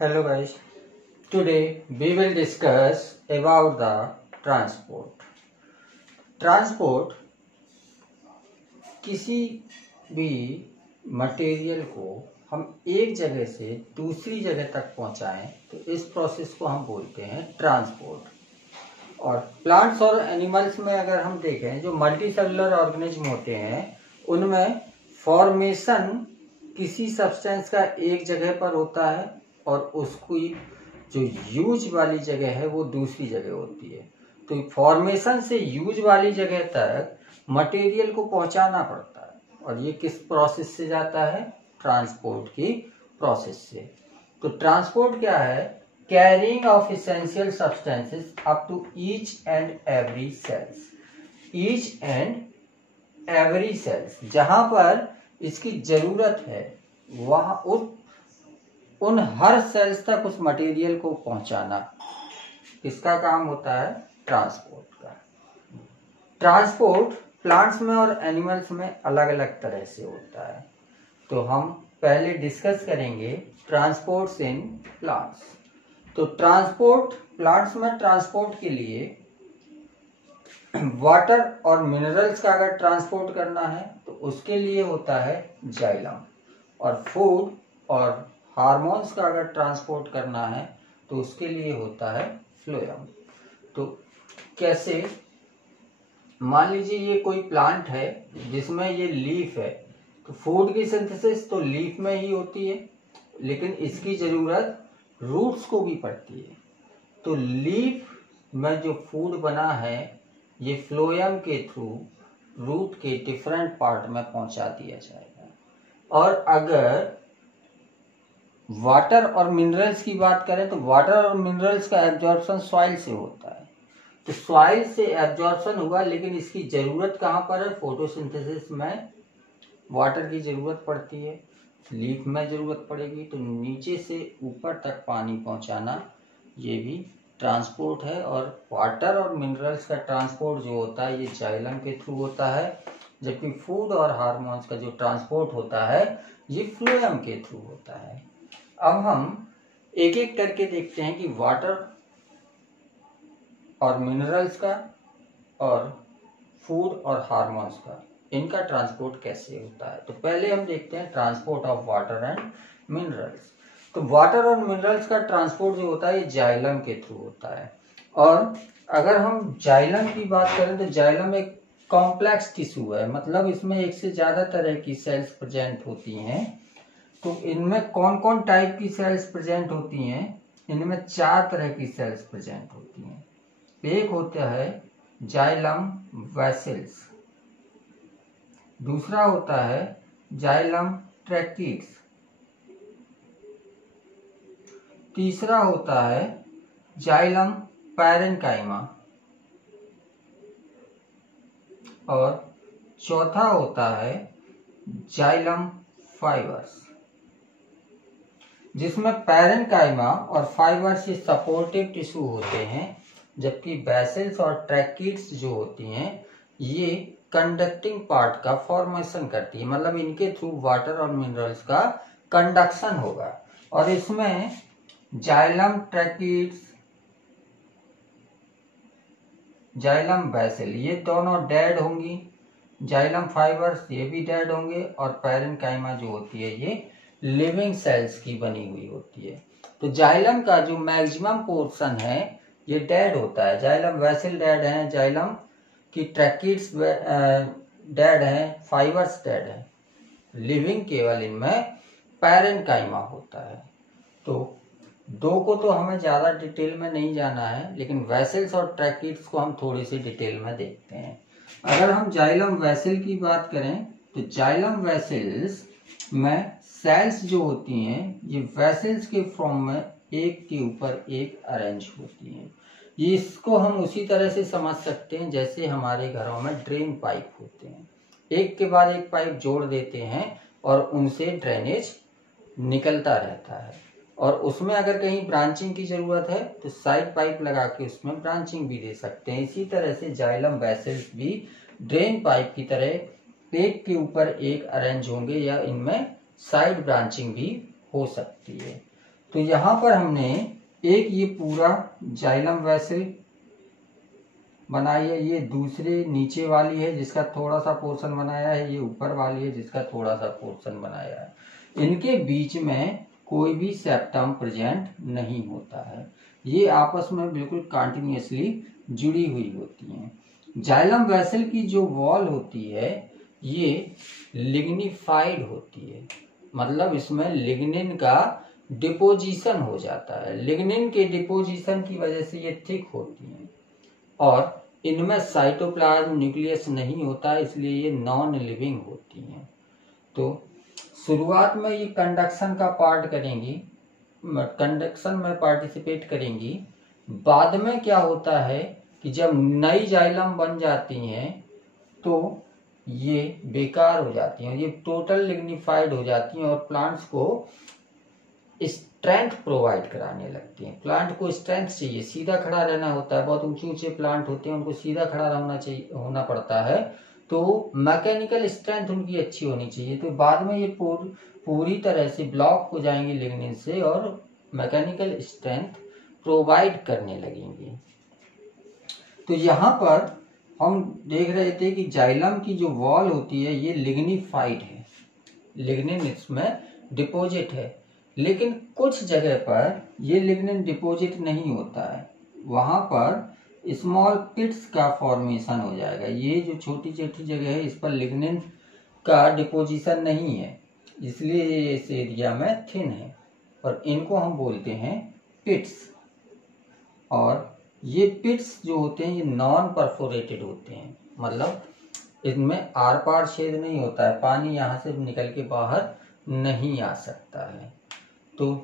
Hello guys, today we will discuss about the transport. Transport किसी भी material को हम एक जगह से दूसरी जगह तक पहुंचाएं तो इस प्रोसेस को हम बोलते हैं ट्रांसपोर्ट। और प्लांट्स और एनिमल्स में अगर हम देखें, जो मल्टी सेलुलर ऑर्गेनिज्म होते हैं उनमें फॉर्मेशन किसी सब्सटेंस का एक जगह पर होता है और उसकी जो यूज वाली जगह है वो दूसरी जगह होती है। तो फॉर्मेशन से यूज वाली जगह तक मटेरियल को पहुंचाना पड़ता है और ये किस प्रोसेस से जाता है? ट्रांसपोर्ट की प्रोसेस से। तो ट्रांसपोर्ट क्या है? Carrying of essential substances up to each and every cells. Each and every cells, जहां पर इसकी जरूरत है वहां उन हर सेल्स तक उस मटेरियल को पहुंचाना, इसका काम होता है ट्रांसपोर्ट का। ट्रांसपोर्ट प्लांट्स में और एनिमल्स में अलग अलग तरह से होता है। तो हम पहले डिस्कस करेंगे ट्रांसपोर्ट्स इन प्लांट्स। तो ट्रांसपोर्ट प्लांट्स में, ट्रांसपोर्ट के लिए वाटर और मिनरल्स का अगर ट्रांसपोर्ट करना है तो उसके लिए होता है जाइलम, और फूड और हार्मोन्स का अगर ट्रांसपोर्ट करना है तो उसके लिए होता है फ्लोएम। तो कैसे? मान लीजिए ये कोई प्लांट है जिसमें ये लीफ है, तो फूड की सिंथेसिस तो लीफ में ही होती है, लेकिन इसकी जरूरत रूट्स को भी पड़ती है। तो लीफ में जो फूड बना है ये फ्लोएम के थ्रू रूट के डिफरेंट पार्ट में पहुंचा दिया जाएगा। और अगर वाटर और मिनरल्स की बात करें तो वाटर और मिनरल्स का एब्जॉर्प्शन सॉइल से होता है। तो सॉइल से एब्जॉर्प्शन हुआ, लेकिन इसकी जरूरत कहाँ पर है? फोटोसिंथेसिस में वाटर की जरूरत पड़ती है, लीफ में जरूरत पड़ेगी, तो नीचे से ऊपर तक पानी पहुंचाना ये भी ट्रांसपोर्ट है। और वाटर और मिनरल्स का ट्रांसपोर्ट जो होता है ये जाइलम के थ्रू होता है, जबकि फूड और हार्मोन्स का जो ट्रांसपोर्ट होता है ये फ्लोएम के थ्रू होता है। अब हम एक एक करके देखते हैं कि वाटर और मिनरल्स का और फूड और हार्मोन्स का, इनका ट्रांसपोर्ट कैसे होता है। तो पहले हम देखते हैं transport of water and minerals. तो वाटर और मिनरल्स का ट्रांसपोर्ट जो होता है ये जाइलम के थ्रू होता है। और अगर हम जाइलम की बात करें तो जाइलम एक कॉम्प्लेक्स टिश्यू है, मतलब इसमें एक से ज्यादा तरह की सेल्स प्रेजेंट होती हैं। तो इनमें कौन कौन टाइप की सेल्स प्रेजेंट होती हैं? इनमें 4 तरह की सेल्स प्रेजेंट होती हैं। एक होता है जाइलम वेसल्स, दूसरा होता है जाइलम ट्रैकिड्स, तीसरा होता है जाइलम पैरेन्काइमा, और चौथा होता है जाइलम फाइबर्स, जिसमें पैरेन्काइमा और फाइबर्स ये सपोर्टिव टिश्यू होते हैं, जबकि बेसल्स और ट्रैकिड्स जो होती हैं ये कंडक्टिंग पार्ट का फॉर्मेशन करती है, मतलब इनके थ्रू वाटर और मिनरल्स का कंडक्शन होगा। और इसमें जाइलम ट्रैकिड्स, जाइलम बेसल ये दोनों डेड होंगी, जाइलम फाइबर्स ये भी डेड होंगे, और पैरेन्काइमा जो होती है ये लिविंग सेल्स की बनी हुई होती है। तो जाइलम का जो मैक्सिमम पोर्शन है ये डेड होता है। जाइलम वेसल डेड है, जाइलम की ट्रैकिड्स डेड है, फाइबर्स डेड है, लिविंग केवल इनमें पैरेन्काइमा होता है। तो दो को तो हमें ज्यादा डिटेल में नहीं जाना है, लेकिन वेसल्स और ट्रैकिड्स को हम थोड़ी सी डिटेल में देखते हैं। अगर हम जाइलम वेसल की बात करें तो जाइलम वेसल्स में सेल्स जो होती हैं ये वेसल्स के फॉर्म में एक के ऊपर एक अरेंज होती हैं। ये इसको हम उसी तरह से समझ सकते हैं जैसे हमारे घरों में ड्रेन पाइप होते हैं, एक के बाद एक पाइप जोड़ देते हैं और उनसे ड्रेनेज निकलता रहता है। और उसमें अगर कहीं ब्रांचिंग की जरूरत है तो साइड पाइप लगा के उसमें ब्रांचिंग भी दे सकते हैं। इसी तरह से जाइलम वेसल्स भी ड्रेन पाइप की तरह एक के ऊपर एक अरेंज होंगे, या इनमें साइड ब्रांचिंग भी हो सकती है। तो यहाँ पर हमने एक ये पूरा जाइलम वेसल बनाई है, ये दूसरे नीचे वाली है जिसका थोड़ा सा पोर्शन बनाया है, ये ऊपर वाली है जिसका थोड़ा सा पोर्शन बनाया है। इनके बीच में कोई भी सेप्टम प्रेजेंट नहीं होता है, ये आपस में बिल्कुल कंटिन्यूअसली जुड़ी हुई होती हैं। जाइलम वेसल की जो वॉल होती है ये लिग्निफाइड होती है, मतलब इसमें लिग्निन का डिपोजिशन हो जाता है। लिग्निन के डिपोजिशन की वजह से ये थिक होती हैं और इनमें साइटोप्लाज्म न्यूक्लियस नहीं होता है, इसलिए ये नॉन लिविंग होती हैं। तो शुरुआत में ये कंडक्शन का पार्ट करेंगी, कंडक्शन में पार्टिसिपेट करेंगी। बाद में क्या होता है कि जब नई जाइलम बन जाती हैं तो ये बेकार हो जाती हैं, ये टोटल लिग्निफाइड हो जाती हैं और प्लांट्स को स्ट्रेंथ प्रोवाइड कराने लगती हैं। प्लांट को स्ट्रेंथ चाहिए, सीधा खड़ा रहना होता है, बहुत ऊंचे ऊंचे प्लांट होते हैं उनको सीधा खड़ा होना पड़ता है, तो मैकेनिकल स्ट्रेंथ उनकी अच्छी होनी चाहिए। तो बाद में ये पूरी तरह से ब्लॉक हो जाएंगी लिग्निन से और मैकेनिकल स्ट्रेंथ प्रोवाइड करने लगेंगी। तो यहाँ पर हम देख रहे थे कि जाइलम की जो वॉल होती है ये लिग्निफाइड है, लिग्निन इसमें डिपॉजिट है, लेकिन कुछ जगह पर ये लिग्निन डिपॉजिट नहीं होता है, वहां पर स्मॉल पिट्स का फॉर्मेशन हो जाएगा। ये जो छोटी छोटी जगह है इस पर लिग्निन का डिपोजिशन नहीं है, इसलिए ये इस एरिया में थिन है और इनको हम बोलते हैं पिट्स। और ये पिट्स जो होते हैं ये नॉन परफोरेटेड होते हैं, मतलब इनमें आर पार छेद नहीं होता है, पानी यहाँ से निकल के बाहर नहीं आ सकता है। तो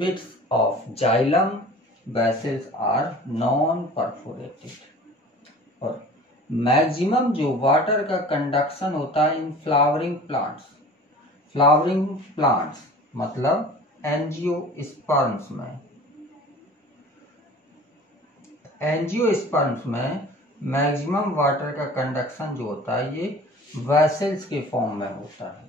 pits of xylem vessels are non perforated. और मैक्सिमम जो वाटर का कंडक्शन होता है in flowering plants, flowering plants मतलब एंजियोस्पर्म्स में, एंजियोस्पर्म्स में मैक्सिमम वाटर का कंडक्शन जो होता है ये वेसल्स के फॉर्म में होता है,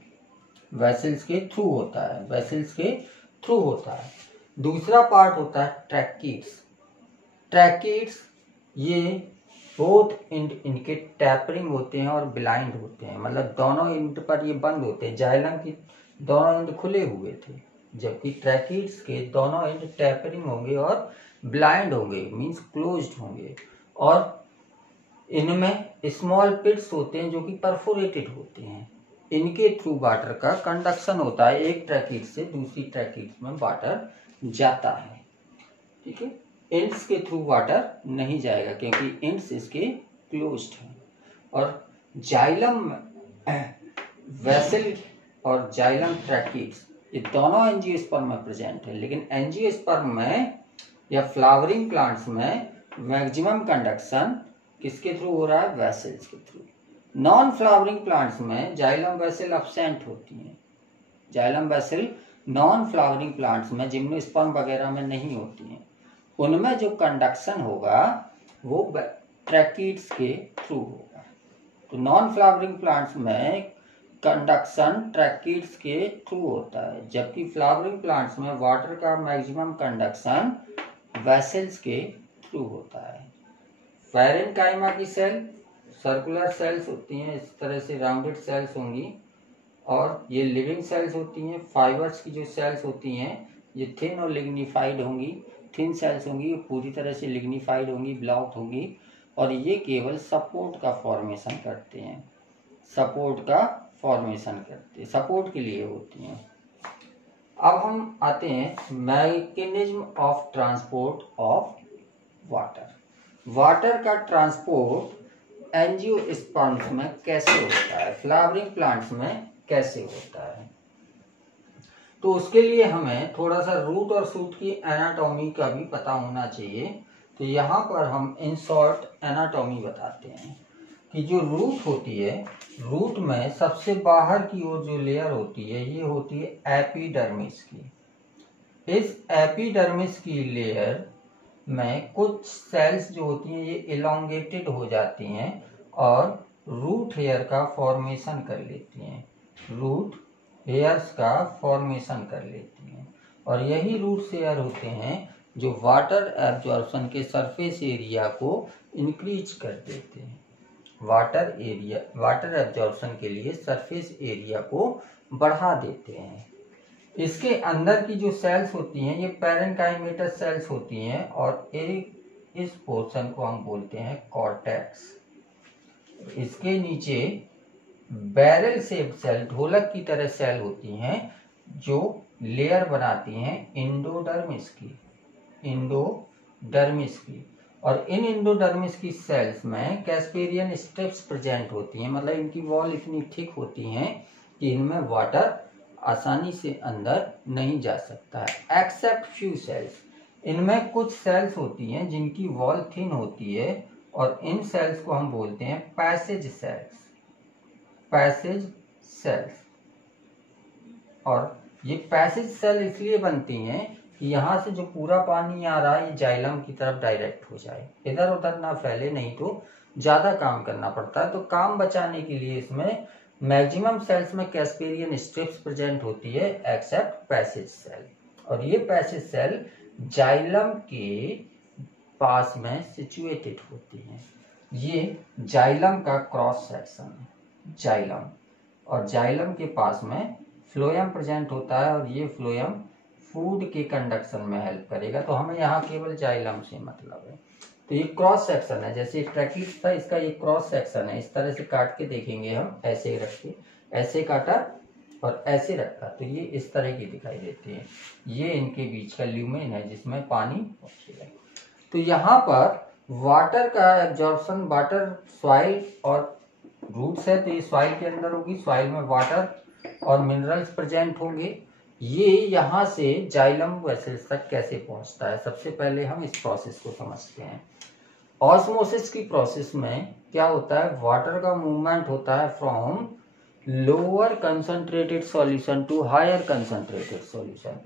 वेसल्स के थ्रू होता है, वेसल्स के थ्रू होता है। दूसरा पार्ट होता है ट्रैकीड्स। ट्रैकीड्स ये बोथ एंड इनके टैपरिंग होते हैं और ब्लाइंड होते हैं, मतलब दोनों एंड पर ये बंद होते हैं। जाइलम की दोनों एंड खुले हुए थे, जबकि ट्रैकीड्स के दोनों एंड टैपरिंग होंगे और ब्लाइंड होंगे, मींस क्लोज्ड होंगे। और इनमें स्मॉल पिट्स होते हैं जो कि परफोरेटेड होते हैं, इनके थ्रू वाटर का कंडक्शन होता है, एक ट्रैकीड से दूसरी ट्रैकीड में वाटर जाता है, ठीक है। एंड्स के थ्रू वाटर नहीं जाएगा क्योंकि एंड्स इसके क्लोज्ड हैं। और जाइलम वेसल और जाइलम ट्रैकीड्स ये दोनों एंजियोस्पर्म में प्रेजेंट है, लेकिन एंजियोस्पर्म में या फ्लावरिंग प्लांट्स में मैक्सिमम कंडक्शन किसके थ्रू हो रहा है, वेसल्स के थ्रू। नॉन फ्लावरिंग प्लांट्स में जाइलम वेसल अब्सेंट होती हैं, xylem vessel non flowering plants में जिम्नोस्पर्म वगैरह में नहीं होती हैं, उनमें जो कंडक्शन होगा वो ट्रैकीड्स के थ्रू होगा। तो नॉन फ्लावरिंग प्लांट्स में कंडक्शन ट्रैकीड्स के थ्रू होता है, जबकि फ्लावरिंग प्लांट्स में वाटर का मैक्सिमम कंडक्शन वेसल्स के थ्रू होता है। पैरेन्काइमा की सेल सर्कुलर सेल्स होती हैं, इस तरह से राउंडेड सेल्स होंगी, और ये लिविंग सेल्स होती हैं। फाइबर्स की जो सेल्स होती हैं ये थिन और लिग्निफाइड होंगी, थिन सेल्स होंगी, ये पूरी तरह से लिग्निफाइड होंगी, ब्लॉक्ड होंगी, और ये केवल सपोर्ट का फॉर्मेशन करते हैं, सपोर्ट का फॉर्मेशन करते हैं, सपोर्ट के लिए होती हैं। अब हम आते हैं mechanism of transport of water. Water का ट्रांसपोर्ट एंजियोस्पर्म्स में कैसे होता है, फ्लावरिंग प्लांट्स में कैसे होता है, तो उसके लिए हमें थोड़ा सा रूट और शूट की एनाटॉमी का भी पता होना चाहिए। तो यहाँ पर हम इन शॉर्ट एनाटॉमी बताते हैं कि जो रूट होती है, रूट में सबसे बाहर की ओर जो लेयर होती है ये होती है एपिडर्मिस की। इस एपिडर्मिस की लेयर में कुछ सेल्स जो होती हैं ये इलोंगेटेड हो जाती हैं और रूट हेयर का फॉर्मेशन कर लेती हैं, रूट हेयर्स का फॉर्मेशन कर लेती हैं। और यही रूट शेयर होते हैं जो वाटर एब्जॉर्प्शन के सरफेस एरिया को इंक्रीज कर देते हैं। वाटर एब्जॉर्प्शन के लिए सरफेस एरिया को बढ़ा देते हैं। इसके अंदर की जो सेल्स होती हैं ये पैरेन्काइमेटस सेल्स होती हैं और इस पोर्शन को हम बोलते हैं कॉर्टेक्स। इसके नीचे बैरल शेप सेल, ढोलक की तरह सेल होती हैं जो लेयर बनाती हैं इंडोडर्मिस की। और इन इंडोडर्मिस की सेल्स में कैस्पेरियन स्ट्रिप्स प्रेजेंट होती हैं, मतलब इनकी वॉल इतनी थिक होती हैं कि इनमें वाटर आसानी से अंदर नहीं जा सकता है। एक्सेप्ट फ्यू सेल्स, इनमें कुछ सेल्स होती हैं जिनकी वॉल थिन होती है और इन सेल्स को हम बोलते हैं पैसेज सेल्स। और ये पैसेज सेल इसलिए बनती हैं कि यहाँ से जो पूरा पानी आ रहा है ये जाइलम की तरफ डायरेक्ट हो जाए, इधर उधर ना फैले, नहीं तो ज्यादा काम करना पड़ता है। तो काम बचाने के लिए इसमें मैक्सिमम सेल्स में कैस्पेरियन स्ट्रिप्स प्रेजेंट होती है एक्सेप्ट पैसेज सेल। और ये पैसेज सेल जाइलम के पास में सिचुएटेड होती हैं। ये जाइलम का क्रॉस सेक्शन है, जाइलम। और जाइलम के पास में फ्लोएम प्रेजेंट होता है और ये फ्लोएम फूड के कंडक्शन में हेल्प करेगा। तो हमें यहाँ केवल जाइलम से मतलब है। तो ये क्रॉस सेक्शन है, जैसे ट्रैकिस था इसका ये क्रॉस सेक्शन है। इस तरह से काट के देखेंगे हम, ऐसे रख के, ऐसे काटा और ऐसे रखा तो ये इस तरह की दिखाई देती है। ये इनके बीच का ल्यूमेन है जिसमें पानी पहुंचेगा। तो यहाँ पर वाटर का एब्जॉर्प्शन, वाटर सॉइल और रूट्स है तो ये सॉइल के अंदर होगी, सॉइल में वाटर और मिनरल्स प्रेजेंट होंगे। ये यहाँ से जाइलम वेसल्स तक कैसे पहुंचता है, सबसे पहले हम इस प्रोसेस को समझते हैं। ऑस्मोसिस की प्रोसेस में क्या होता है, वाटर का मूवमेंट होता है from lower concentrated solution to higher concentrated solution.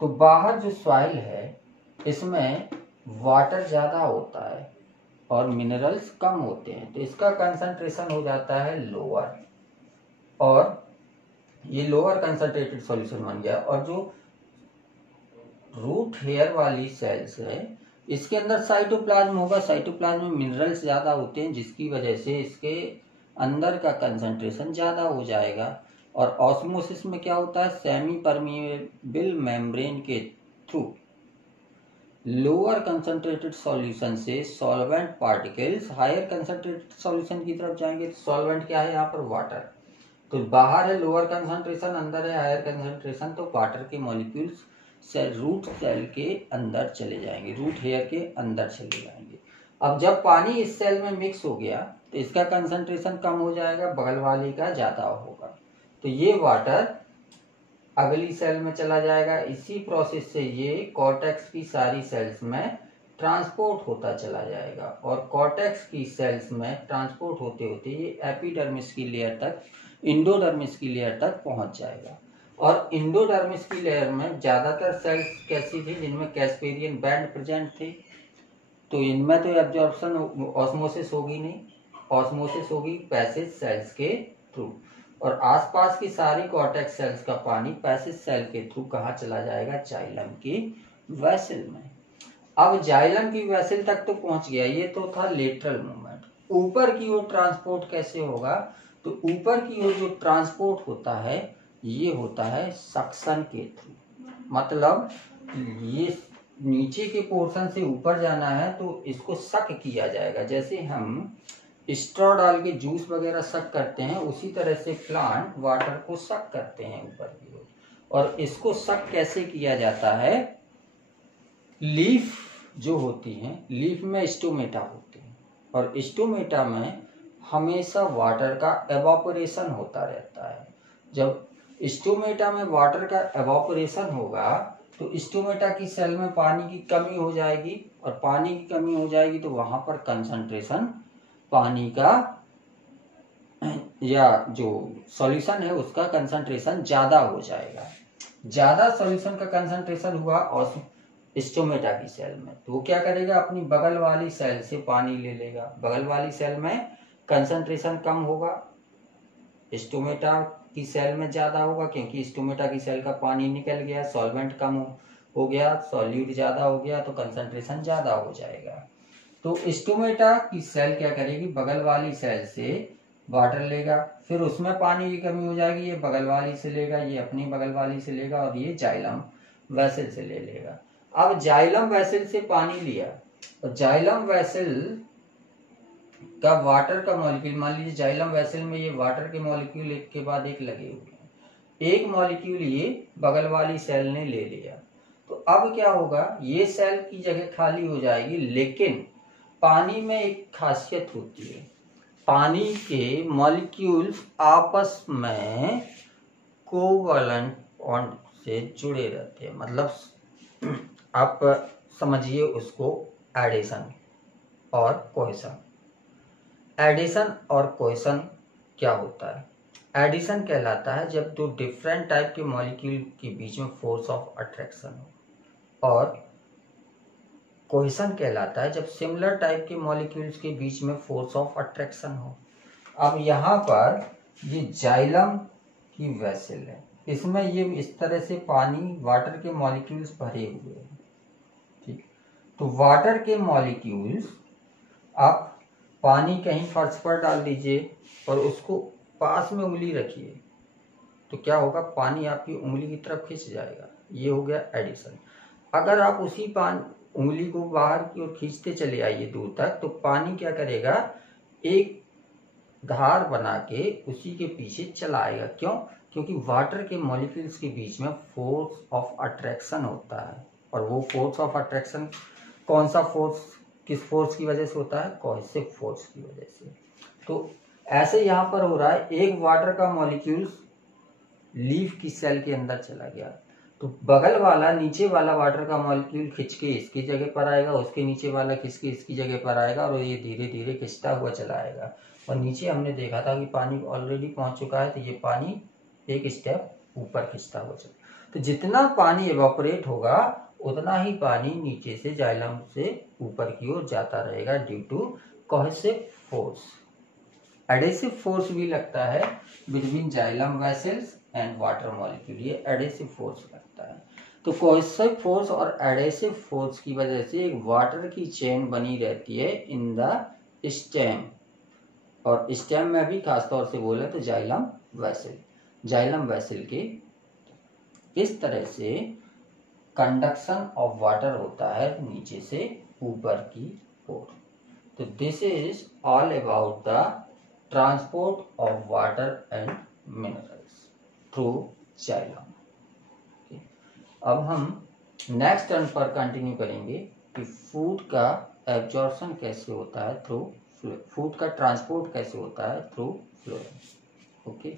तो बाहर जो सॉइल है इसमें वाटर ज्यादा होता है और मिनरल्स कम होते हैं, तो इसका कंसंट्रेशन हो जाता है लोअर, और ये लोअर कंसंट्रेटेड सॉल्यूशन बन गया। और जो रूट हेयर वाली सेल्स है इसके अंदर साइटोप्लाज्म होगा, साइटोप्लाज्म में मिनरल्स ज्यादा होते हैं जिसकी वजह से इसके अंदर का कंसंट्रेशन ज्यादा हो जाएगा। और ऑस्मोसिस में क्या होता है, सेमी परमिएबल मेम्ब्रेन के थ्रू लोअर कंसंट्रेटेड सॉल्यूशन से solvent particles higher concentrated solution की तरफ जाएंगे। तो सॉल्वेंट क्या है यहाँ पर, वाटर। तो बाहर है लोअर कंसंट्रेशन, अंदर है हायर कंसंट्रेशन, तो वाटर के मॉलिक्यूल्स रूट सेल के अंदर चले जाएंगे, रूट हेयर के अंदर चले जाएंगे। अब जब पानी इस सेल में मिक्स हो गया तो इसका कंसंट्रेशन कम हो जाएगा, बगल वाले का ज्यादा होगा, तो ये वाटर अगली सेल में चला जाएगा। इसी प्रोसेस से ये कॉर्टेक्स की सारी सेल्स में ट्रांसपोर्ट होता चला जाएगा और कॉर्टेक्स की सेल्स में ट्रांसपोर्ट होते होते ये एपिडर्मिस की लेयर तक, इंडोडर्मिस की लेयर तक पहुंच जाएगा। और इंडोडर्मिस की लेयर में ज्यादातर सेल्स कैसी थी, जिनमें कैस्पेरियन बैंड प्रेजेंट थे, तो इनमें तो एब्जॉर्प्शन ऑस्मोसिस होगी नहीं, ऑस्मोसिस होगी पैसेज सेल्स के थ्रू। और आसपास की सारी कॉर्टेक्स सेल्स का पानी पैसेज सेल के थ्रू कहाँ चला जाएगा, जाइलम की वेसल में। अब जाइलम की वेसल तक तो पहुंच गया, ये तो था लेटरल मूवमेंट। ऊपर की ओर ट्रांसपोर्ट कैसे होगा, तो ऊपर की ओर जो ट्रांसपोर्ट होता है ये होता है सक्शन के थ्रू। मतलब ये नीचे के पोर्शन से ऊपर जाना है तो इसको सक किया जाएगा, जैसे हम स्ट्रॉ डाल के जूस वगैरह सक करते हैं उसी तरह से प्लांट वाटर को सक करते हैं ऊपर की ओर। और इसको सक कैसे किया जाता है, लीफ जो होती हैं, लीफ में स्टोमेटा होते हैं और स्टोमेटा में हमेशा वाटर का एवापोरेशन होता रहता है। जब स्टोमेटा में वाटर का एवापोरेशन होगा तो स्टोमेटा की सेल में पानी की कमी हो जाएगी, और पानी की कमी हो जाएगी तो वहां पर कंसंट्रेशन पानी का या जो सॉल्यूशन है उसका कंसंट्रेशन ज्यादा हो जाएगा। ज्यादा सॉल्यूशन का कंसंट्रेशन हुआ और स्टोमेटा की सेल में, तो वो क्या करेगा, अपनी बगल वाली सेल से पानी ले लेगा। बगल वाली सेल में कंसंट्रेशन कम होगा, स्टोमेटा की सेल में ज़्यादा होगा, क्योंकि स्टोमेटा की सेल का पानी निकल गया, सॉल्वेंट कम हो गया, सॉल्यूट ज़्यादा हो गया, तो कंसंट्रेशन ज़्यादा हो जाएगा। तो स्टोमेटा की सेल क्या करेगी, बगल वाली सेल से वाटर लेगा, फिर उसमें पानी की कमी हो जाएगी, ये बगल वाली से लेगा, ये अपनी बगल वाली से लेगा, और ये जाइलम वेसल से ले लेगा। अब जाइलम वेसल से पानी लिया, और जाइलम वेसल का वाटर का मॉलिक्यूल, मान लीजिए जाइलम वेसल में ये वाटर के मॉलिक्यूल एक के बाद एक लगे हुए हैं, एक मॉलिक्यूल ये बगल वाली सेल ने ले लिया, तो अब क्या होगा, ये सेल की जगह खाली हो जाएगी। लेकिन पानी में एक खासियत होती है, पानी के मॉलिक्यूल्स आपस में कोवलेंट बॉन्ड से जुड़े रहते हैं, मतलब आप समझिए उसको एडिशन और कोहेशन। एडिशन और कोहेशन क्या होता है, एडिशन कहलाता है जब दो डिफरेंट टाइप के मॉलिक्यूल के बीच में फोर्स ऑफ अट्रैक्शन हो, और कोहेशन कहलाता है जब सिमिलर टाइप के मॉलिक्यूल्स के बीच में फोर्स ऑफ अट्रैक्शन हो। अब यहाँ पर ये जाइलम की वेसल है, इसमें ये इस तरह से पानी वाटर के मॉलिक्यूल्स भरे हुए हैं, ठीक। तो वाटर के मॉलिक्यूल्स, आप पानी कहीं फर्श पर डाल दीजिए और उसको पास में उंगली रखिए, तो क्या होगा, पानी आपकी उंगली की तरफ खिंच जाएगा, ये हो गया एडिशन। अगर आप उसी उंगली को बाहर की ओर खींचते चले आइए दूर तक, तो पानी क्या करेगा, एक धार बना के उसी के पीछे चला आएगा। क्यों, क्योंकि वाटर के मॉलिक्यूल्स के बीच में फोर्स ऑफ अट्रैक्शन होता है, और वो फोर्स ऑफ अट्रैक्शन कौन सा फोर्स, किस फोर्स की वजह से होता है, कोहेसिव फोर्स की वजह से। तो ऐसे यहाँ पर हो रहा है, एक वाटर का मॉलिक्यूल लीफ की सेल के अंदर चला गया, तो बगल वाला नीचे वाला वाटर का मॉलिक्यूल खिंच के इसकी जगह पर आएगा, उसके नीचे वाला खिंच के इसकी जगह पर आएगा, और ये धीरे धीरे खिंचता हुआ चला आएगा। और नीचे हमने देखा था कि पानी ऑलरेडी पहुंच चुका है, तो ये पानी एक स्टेप ऊपर खिंचता हुआ चला। तो जितना पानी एवापोरेट होगा उतना ही पानी नीचे से जाइलम से ऊपर की ओर जाता रहेगा, due to cohesive force. Adhesive force भी लगता है between xylem vessels and water molecule, ये एडेसिव फोर्स लगता है। तो कोहेसिव फोर्स और एडेसिव फोर्स की वजह से एक वाटर की चेन बनी रहती है इन द स्टेम, और स्टेम में भी खासतौर से बोले तो जाइलम वेसल। जाइलम वेसल के इस तरह से कंडक्शन ऑफ वाटर होता है नीचे से ऊपर की ओर। तो this is all about the transport of water and minerals through xylem. अब हम नेक्स्ट टर्न पर कंटिन्यू करेंगे कि फूड का एब्जॉर्प्शन कैसे होता है थ्रू, फूड का ट्रांसपोर्ट कैसे होता है थ्रू फ्लोएम। ओके।